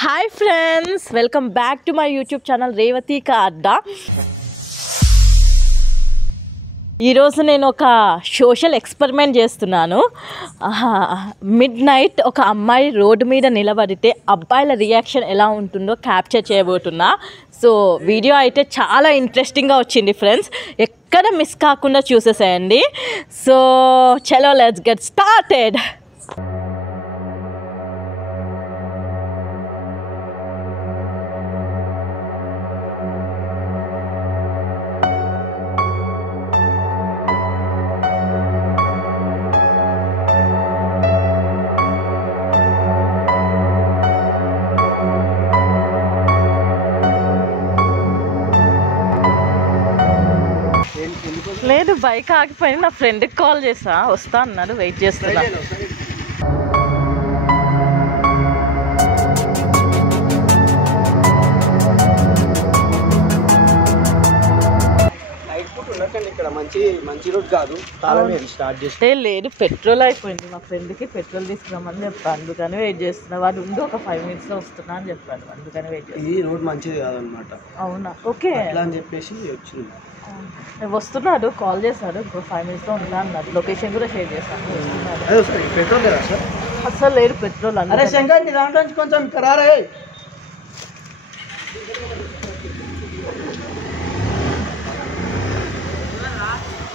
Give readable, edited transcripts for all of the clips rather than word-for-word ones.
Hi friends, welcome back to my YouTube channel Revathi కా అడ్డా. ఈరోజు నేను ఒక సోషల్ ఎక్స్పెరిమెంట్ చేస్తున్నాను. మిడ్ నైట్ ఒక అమ్మాయి రోడ్డు మీద నిలబడితే అబ్బాయిల రియాక్షన్ ఎలా ఉంటుందో క్యాప్చర్ చేయబోతున్నా. సో వీడియో అయితే చాలా ఇంట్రెస్టింగ్గా వచ్చింది ఫ్రెండ్స్, ఎక్కడ మిస్ కాకుండా చూసేసేయండి. సో చలో లెట్స్ గెట్ స్టార్టెడ్. లేదు, బైక్ ఆగిపోయింది. నా ఫ్రెండ్కి కాల్ చేసా, వస్తా అన్నాడు, వెయిట్ చేస్తున్నా. లేదు, పెట్రోల్ అయిపోయింది. మా ఫ్రెండ్కి పెట్రోల్ తీసుకురామని చెప్పాను, అందుకని వెయిట్ చేస్తున్నా. వాడు ఉండి ఒక 5 minutes లో వస్తున్నా అని చెప్పాడు, అందుకని వెయిట్ చేస్తున్నా. ఈ రోడ్ మంచిది కాదనమాట. అవునా? ఓకే అని చెప్పేసి వచ్చింది. వస్తున్నాడు, కాల్ చేశాడు, 5 minutes లో ఉంటా అన్నాడు. లొకేషన్ కూడా షేర్ చేశాను. పెట్రోల్ కదా సార్? అసలు లేదు పెట్రోల్. అరే శంకర్, నీ దాంట్లో నుంచి కొంచెం కరారే.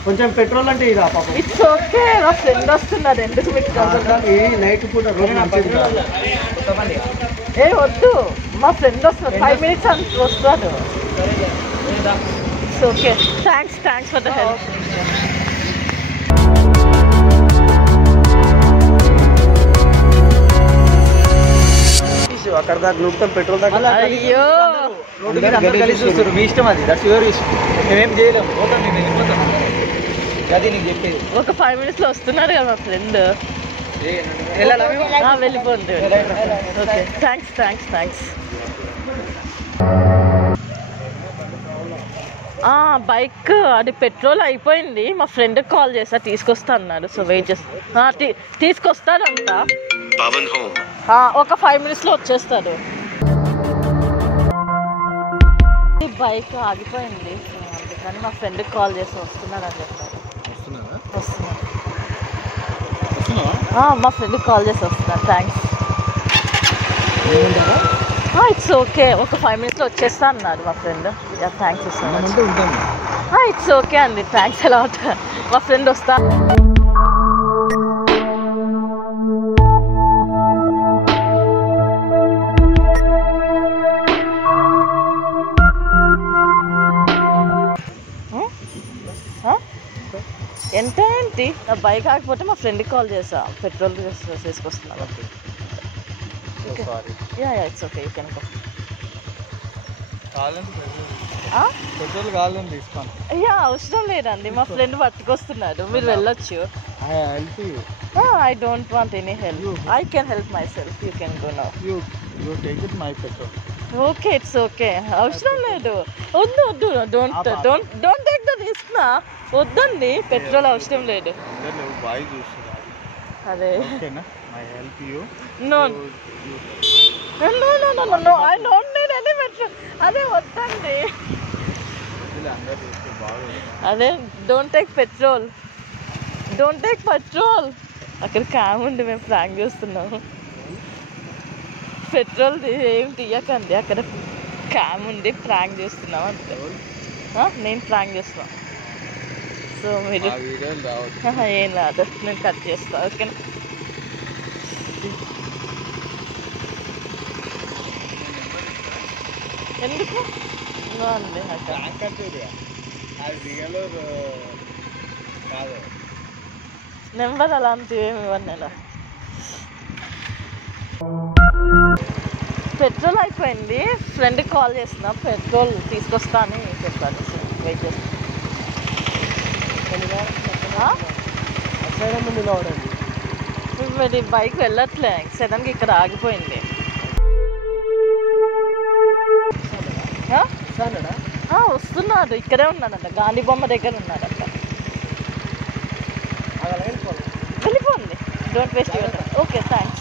కొంచెం పెట్రోల్ అంటే ఇది పాపం. ఇట్స్ ఓకే, నా ఫ్రెండ్ వస్తున్నాడు, ఎందుకు మీకు నైట్ పూట రోడ్ మంచిది కాదు. ఏ వద్దు, మా ఫ్రెండ్ వస్తున్నాడు, 5 minutes అని వస్తాడు. It's okay, thanks for the help. అక్కడ దాకా నూపుతాం, పెట్రోల్ దాకా. అయ్యో, చూస్తారు, మీ ఇష్టం అది, దట్స్ యువర్ ఇష్టం. మేమేం చేయలేము, పోతాం, మేము వెళ్ళిపోతాం. అది నీకు చెప్పేది. ఒక 5 minutes లో వస్తున్నారు కదా మా ఫ్రెండ్, వెళ్ళిపోండి. Okay, thanks. బైక్ అది పెట్రోల్ అయిపోయింది. మా ఫ్రెండ్కి కాల్ చేసా, తీసుకొస్తా అన్నాడు. సో వెయిట్ చేస్తా, తీసుకొస్తాడంట. ఒక 5 minutes లో వచ్చేస్తాడు. బైక్ ఆగిపోయింది, అందుకని మా ఫ్రెండ్కి కాల్ చేసి వస్తున్నాడు అని చెప్పాడు. మా ఫ్రెండ్కి కాల్ చేసి వస్తున్నాను. థ్యాంక్స్. ఇట్స్ ఓకే, ఒక 5 minutes లో వచ్చేస్తా అన్నాడు మా friend. Thank you so much. It's okay అండి, థ్యాంక్స్ అలాట్. మా ఫ్రెండ్ వస్తా. ఏంటి, నా బైక్ ఆగిపోతే మా ఫ్రెండ్కి కాల్ చేసా, పెట్రోల్ తీసుకొస్తున్నాను. It's okay, you can go. Petrol కావాలని తీసుకోండి. అవసరం లేదండి, మా ఫ్రెండ్ పట్టుకొస్తున్నాడు, మీరు వెళ్ళొచ్చు. I don't want any help, I can help myself. You can go now. You take it my petrol. Okay, it's okay, అవసరం లేదు. వద్దు, డోంట్ టేక్ ద రిస్క్. వద్దండి, పెట్రోల్ అవసరం లేదు. అరే no, I don't need any petrol. అదే వద్దండి, అదే డోంట్ టేక్ పెట్రోల్. అక్కడ క్యామ్ ఉంది, మేము ప్రాంక్ చేస్తున్నాము. పెట్రోల్ ఏం తీయకండి, అక్కడ క్యామ్ ఉంది, ప్రాంక్ చేస్తున్నాం అంతే. నేను ప్రాంక్ చేస్తున్నా. సో మీరు ఏం రాదు, నేను కట్ చేస్తా. ఓకేనా? ఎందుకు అండి, నెంబర్ అలాంటివి ఏమి ఇవ్వండి. నేను పెట్రోల్ అయిపోయింది, ఫ్రెండ్కి కాల్ చేస్తున్నా, పెట్రోల్ తీసుకొస్తా అని చెప్పాను. వెయిట్ చేస్తాను. మరి బైక్ వెళ్ళట్లే, సడన్గా ఇక్కడ ఆగిపోయింది. వస్తున్నాడు, ఇక్కడే ఉన్నాడంట, గాంధీ బొమ్మ దగ్గర ఉన్నాడంట. వెళ్ళిపోండి, don't waste your time. Okay, thanks.